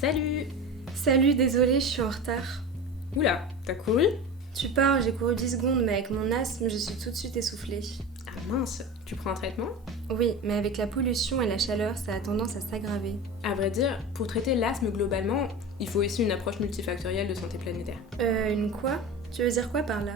Salut! Salut, désolée, je suis en retard. Oula, t'as couru? Tu pars, j'ai couru 10 secondes, mais avec mon asthme, je suis tout de suite essoufflée. Ah mince, tu prends un traitement? Oui, mais avec la pollution et la chaleur, ça a tendance à s'aggraver. À vrai dire, pour traiter l'asthme globalement, il faut aussi une approche multifactorielle de santé planétaire. Une quoi? Tu veux dire quoi par là?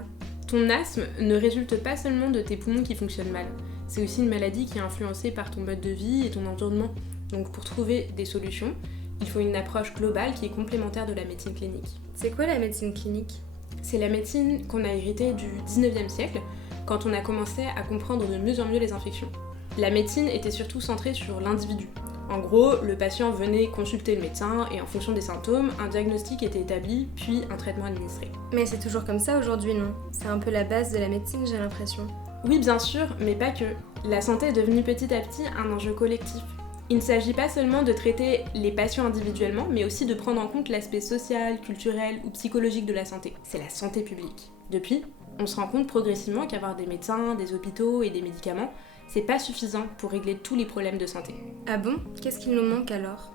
Ton asthme ne résulte pas seulement de tes poumons qui fonctionnent mal, c'est aussi une maladie qui est influencée par ton mode de vie et ton environnement. Donc pour trouver des solutions, il faut une approche globale qui est complémentaire de la médecine clinique. C'est quoi la médecine clinique? C'est la médecine qu'on a héritée du 19e siècle, quand on a commencé à comprendre de mieux en mieux les infections. La médecine était surtout centrée sur l'individu. En gros, le patient venait consulter le médecin et en fonction des symptômes, un diagnostic était établi, puis un traitement administré. Mais c'est toujours comme ça aujourd'hui, non? C'est un peu la base de la médecine, j'ai l'impression. Oui, bien sûr, mais pas que. La santé est devenue petit à petit un enjeu collectif. Il ne s'agit pas seulement de traiter les patients individuellement, mais aussi de prendre en compte l'aspect social, culturel ou psychologique de la santé. C'est la santé publique. Depuis, on se rend compte progressivement qu'avoir des médecins, des hôpitaux et des médicaments, c'est pas suffisant pour régler tous les problèmes de santé. Ah bon? Qu'est-ce qu'il nous manque alors?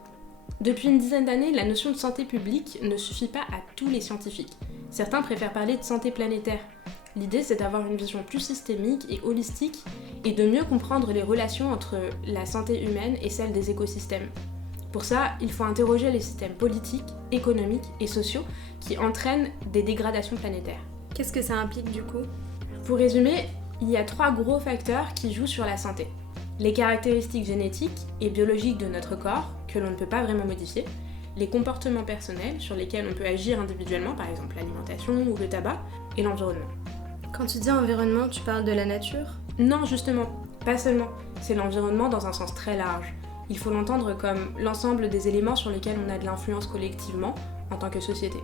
Depuis une dizaine d'années, la notion de santé publique ne suffit pas à tous les scientifiques. Certains préfèrent parler de santé planétaire. L'idée, c'est d'avoir une vision plus systémique et holistique et de mieux comprendre les relations entre la santé humaine et celle des écosystèmes. Pour ça, il faut interroger les systèmes politiques, économiques et sociaux qui entraînent des dégradations planétaires. Qu'est-ce que ça implique du coup? Pour résumer, il y a 3 gros facteurs qui jouent sur la santé. Les caractéristiques génétiques et biologiques de notre corps, que l'on ne peut pas vraiment modifier, les comportements personnels sur lesquels on peut agir individuellement, par exemple l'alimentation ou le tabac, et l'environnement. Quand tu dis environnement, tu parles de la nature? Non, justement, pas seulement. C'est l'environnement dans un sens très large. Il faut l'entendre comme l'ensemble des éléments sur lesquels on a de l'influence collectivement en tant que société.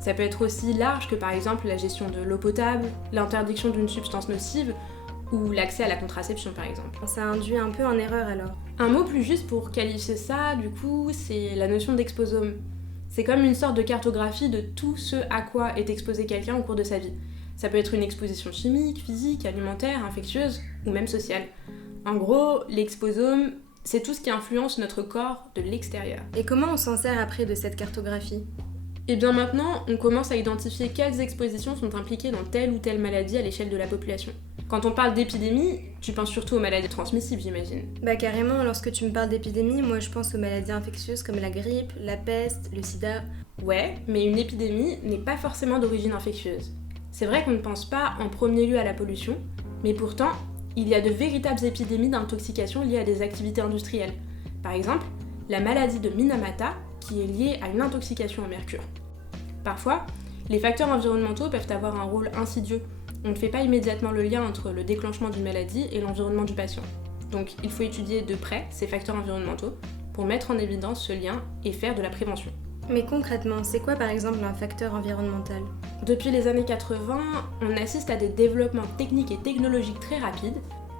Ça peut être aussi large que par exemple la gestion de l'eau potable, l'interdiction d'une substance nocive ou l'accès à la contraception par exemple. Ça induit un peu en erreur alors. Un mot plus juste pour qualifier ça, du coup, c'est la notion d'exposome. C'est comme une sorte de cartographie de tout ce à quoi est exposé quelqu'un au cours de sa vie. Ça peut être une exposition chimique, physique, alimentaire, infectieuse ou même sociale. En gros, l'exposome, c'est tout ce qui influence notre corps de l'extérieur. Et comment on s'en sert après de cette cartographie? Et bien maintenant, on commence à identifier quelles expositions sont impliquées dans telle ou telle maladie à l'échelle de la population. Quand on parle d'épidémie, tu penses surtout aux maladies transmissibles, j'imagine. Bah carrément, lorsque tu me parles d'épidémie, moi je pense aux maladies infectieuses comme la grippe, la peste, le sida. Ouais, mais une épidémie n'est pas forcément d'origine infectieuse. C'est vrai qu'on ne pense pas en premier lieu à la pollution, mais pourtant, il y a de véritables épidémies d'intoxication liées à des activités industrielles. Par exemple, la maladie de Minamata, qui est liée à une intoxication au mercure. Parfois, les facteurs environnementaux peuvent avoir un rôle insidieux. On ne fait pas immédiatement le lien entre le déclenchement d'une maladie et l'environnement du patient. Donc il faut étudier de près ces facteurs environnementaux pour mettre en évidence ce lien et faire de la prévention. Mais concrètement, c'est quoi par exemple un facteur environnemental? Depuis les années 80, on assiste à des développements techniques et technologiques très rapides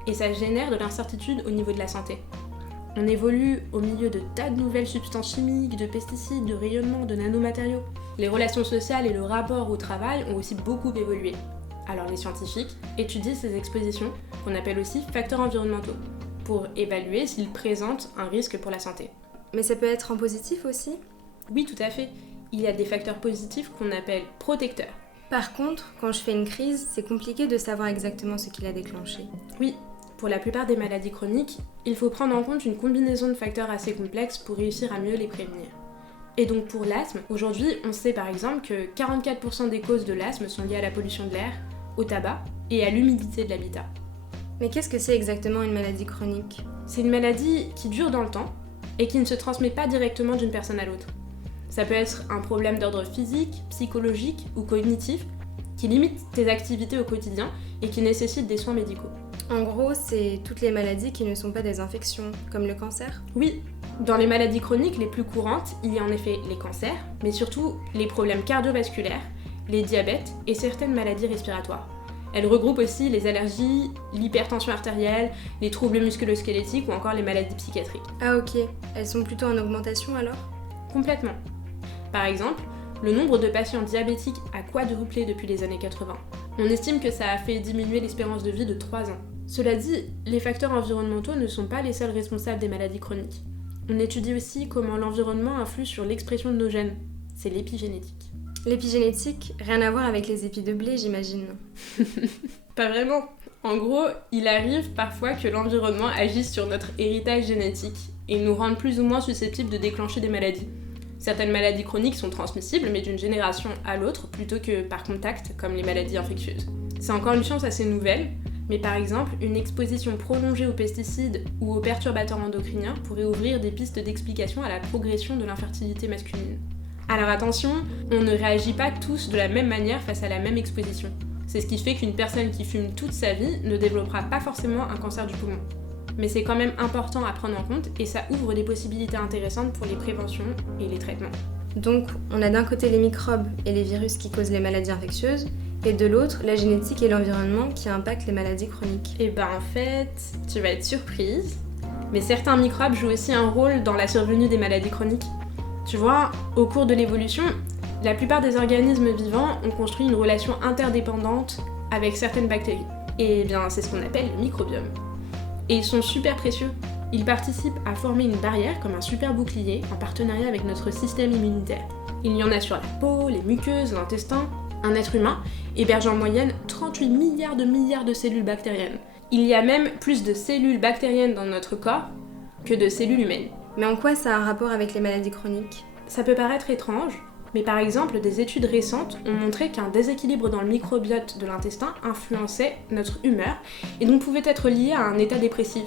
et ça génère de l'incertitude au niveau de la santé. On évolue au milieu de tas de nouvelles substances chimiques, de pesticides, de rayonnement, de nanomatériaux. Les relations sociales et le rapport au travail ont aussi beaucoup évolué. Alors les scientifiques étudient ces expositions, qu'on appelle aussi facteurs environnementaux, pour évaluer s'ils présentent un risque pour la santé. Mais ça peut être en positif aussi? Oui, tout à fait. Il y a des facteurs positifs qu'on appelle protecteurs. Par contre, quand je fais une crise, c'est compliqué de savoir exactement ce qui l'a déclenché. Oui, pour la plupart des maladies chroniques, il faut prendre en compte une combinaison de facteurs assez complexes pour réussir à mieux les prévenir. Et donc pour l'asthme, aujourd'hui, on sait par exemple que 44% des causes de l'asthme sont liées à la pollution de l'air, au tabac et à l'humidité de l'habitat. Mais qu'est-ce que c'est exactement une maladie chronique? C'est une maladie qui dure dans le temps et qui ne se transmet pas directement d'une personne à l'autre. Ça peut être un problème d'ordre physique, psychologique ou cognitif qui limite tes activités au quotidien et qui nécessite des soins médicaux. En gros, c'est toutes les maladies qui ne sont pas des infections, comme le cancer? Oui, dans les maladies chroniques les plus courantes, il y a en effet les cancers, mais surtout les problèmes cardiovasculaires, les diabètes et certaines maladies respiratoires. Elles regroupent aussi les allergies, l'hypertension artérielle, les troubles musculo-squelettiques ou encore les maladies psychiatriques. Ah ok, elles sont plutôt en augmentation alors? Complètement. Par exemple, le nombre de patients diabétiques a quadruplé depuis les années 80. On estime que ça a fait diminuer l'espérance de vie de 3 ans. Cela dit, les facteurs environnementaux ne sont pas les seuls responsables des maladies chroniques. On étudie aussi comment l'environnement influe sur l'expression de nos gènes. C'est l'épigénétique. L'épigénétique, rien à voir avec les épis de blé, j'imagine. Pas vraiment. En gros, il arrive parfois que l'environnement agisse sur notre héritage génétique et nous rende plus ou moins susceptibles de déclencher des maladies. Certaines maladies chroniques sont transmissibles, mais d'une génération à l'autre, plutôt que par contact, comme les maladies infectieuses. C'est encore une science assez nouvelle, mais par exemple, une exposition prolongée aux pesticides ou aux perturbateurs endocriniens pourrait ouvrir des pistes d'explication à la progression de l'infertilité masculine. Alors attention, on ne réagit pas tous de la même manière face à la même exposition. C'est ce qui fait qu'une personne qui fume toute sa vie ne développera pas forcément un cancer du poumon. Mais c'est quand même important à prendre en compte et ça ouvre des possibilités intéressantes pour les préventions et les traitements. Donc, on a d'un côté les microbes et les virus qui causent les maladies infectieuses, et de l'autre, la génétique et l'environnement qui impactent les maladies chroniques. Et en fait, tu vas être surprise, mais certains microbes jouent aussi un rôle dans la survenue des maladies chroniques. Tu vois, au cours de l'évolution, la plupart des organismes vivants ont construit une relation interdépendante avec certaines bactéries. Et bien, c'est ce qu'on appelle le microbiome. Et ils sont super précieux. Ils participent à former une barrière comme un super bouclier en partenariat avec notre système immunitaire. Il y en a sur la peau, les muqueuses, l'intestin. Un être humain héberge en moyenne 38 milliards de cellules bactériennes. Il y a même plus de cellules bactériennes dans notre corps que de cellules humaines. Mais en quoi ça a un rapport avec les maladies chroniques ? Ça peut paraître étrange, mais par exemple, des études récentes ont montré qu'un déséquilibre dans le microbiote de l'intestin influençait notre humeur et donc pouvait être lié à un état dépressif.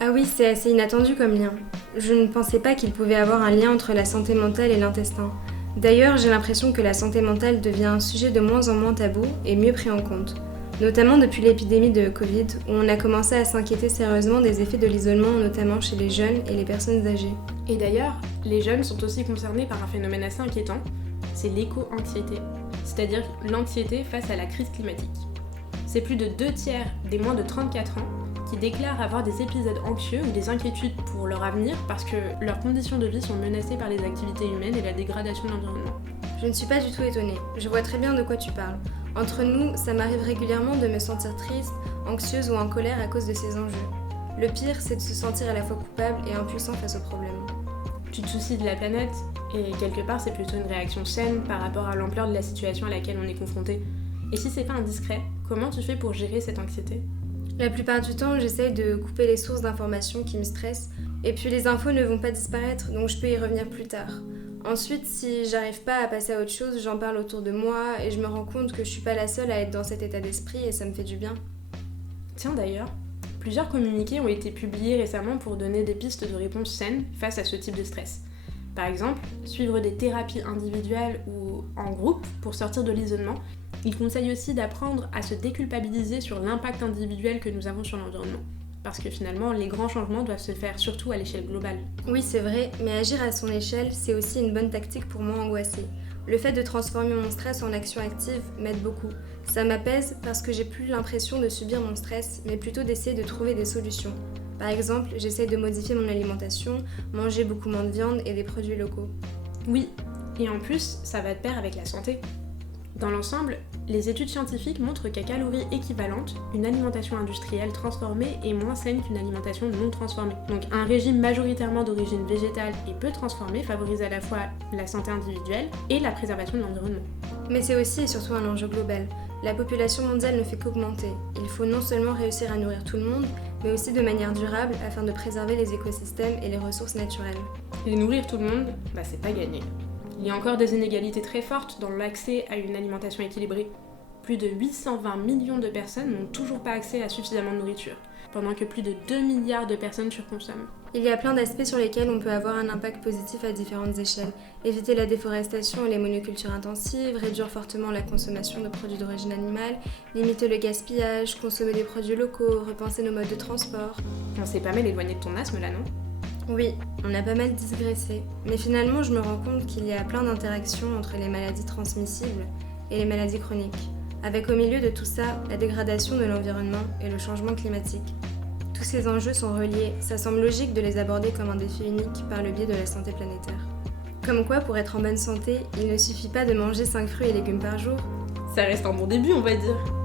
Ah oui, c'est assez inattendu comme lien. Je ne pensais pas qu'il pouvait avoir un lien entre la santé mentale et l'intestin. D'ailleurs, j'ai l'impression que la santé mentale devient un sujet de moins en moins tabou et mieux pris en compte. Notamment depuis l'épidémie de Covid, où on a commencé à s'inquiéter sérieusement des effets de l'isolement, notamment chez les jeunes et les personnes âgées. Et d'ailleurs, les jeunes sont aussi concernés par un phénomène assez inquiétant, c'est l'éco-anxiété, c'est-à-dire l'anxiété face à la crise climatique. C'est plus de 2/3 des moins de 34 ans qui déclarent avoir des épisodes anxieux ou des inquiétudes pour leur avenir parce que leurs conditions de vie sont menacées par les activités humaines et la dégradation de l'environnement. Je ne suis pas du tout étonnée, je vois très bien de quoi tu parles. Entre nous, ça m'arrive régulièrement de me sentir triste, anxieuse ou en colère à cause de ces enjeux. Le pire, c'est de se sentir à la fois coupable et impuissant face aux problèmes. Tu te soucies de la planète, et quelque part c'est plutôt une réaction saine par rapport à l'ampleur de la situation à laquelle on est confronté. Et si c'est pas indiscret, comment tu fais pour gérer cette anxiété ? La plupart du temps, j'essaye de couper les sources d'informations qui me stressent, et puis les infos ne vont pas disparaître, donc je peux y revenir plus tard. Ensuite, si j'arrive pas à passer à autre chose, j'en parle autour de moi, et je me rends compte que je suis pas la seule à être dans cet état d'esprit, et ça me fait du bien. Tiens d'ailleurs, plusieurs communiqués ont été publiés récemment pour donner des pistes de réponse saines face à ce type de stress. Par exemple, suivre des thérapies individuelles ou en groupe pour sortir de l'isolement. Il conseille aussi d'apprendre à se déculpabiliser sur l'impact individuel que nous avons sur l'environnement. Parce que finalement, les grands changements doivent se faire surtout à l'échelle globale. Oui, c'est vrai, mais agir à son échelle, c'est aussi une bonne tactique pour moins angoisser. Le fait de transformer mon stress en action active m'aide beaucoup. Ça m'apaise parce que j'ai plus l'impression de subir mon stress, mais plutôt d'essayer de trouver des solutions. Par exemple, j'essaie de modifier mon alimentation, manger beaucoup moins de viande et des produits locaux. Oui, et en plus, ça va de pair avec la santé. Dans l'ensemble, les études scientifiques montrent qu'à calories équivalentes, une alimentation industrielle transformée est moins saine qu'une alimentation non transformée. Donc un régime majoritairement d'origine végétale et peu transformé favorise à la fois la santé individuelle et la préservation de l'environnement. Mais c'est aussi et surtout un enjeu global. La population mondiale ne fait qu'augmenter. Il faut non seulement réussir à nourrir tout le monde, mais aussi de manière durable afin de préserver les écosystèmes et les ressources naturelles. Et nourrir tout le monde, c'est pas gagné. Il y a encore des inégalités très fortes dans l'accès à une alimentation équilibrée. Plus de 820 millions de personnes n'ont toujours pas accès à suffisamment de nourriture, pendant que plus de 2 milliards de personnes surconsomment. Il y a plein d'aspects sur lesquels on peut avoir un impact positif à différentes échelles. Éviter la déforestation et les monocultures intensives, réduire fortement la consommation de produits d'origine animale, limiter le gaspillage, consommer des produits locaux, repenser nos modes de transport. On s'est pas mal éloigné de ton asthme là, non ? Oui, on a pas mal digressé, mais finalement je me rends compte qu'il y a plein d'interactions entre les maladies transmissibles et les maladies chroniques, avec au milieu de tout ça la dégradation de l'environnement et le changement climatique. Tous ces enjeux sont reliés, ça semble logique de les aborder comme un défi unique par le biais de la santé planétaire. Comme quoi, pour être en bonne santé, il ne suffit pas de manger 5 fruits et légumes par jour. Ça reste un bon début, on va dire.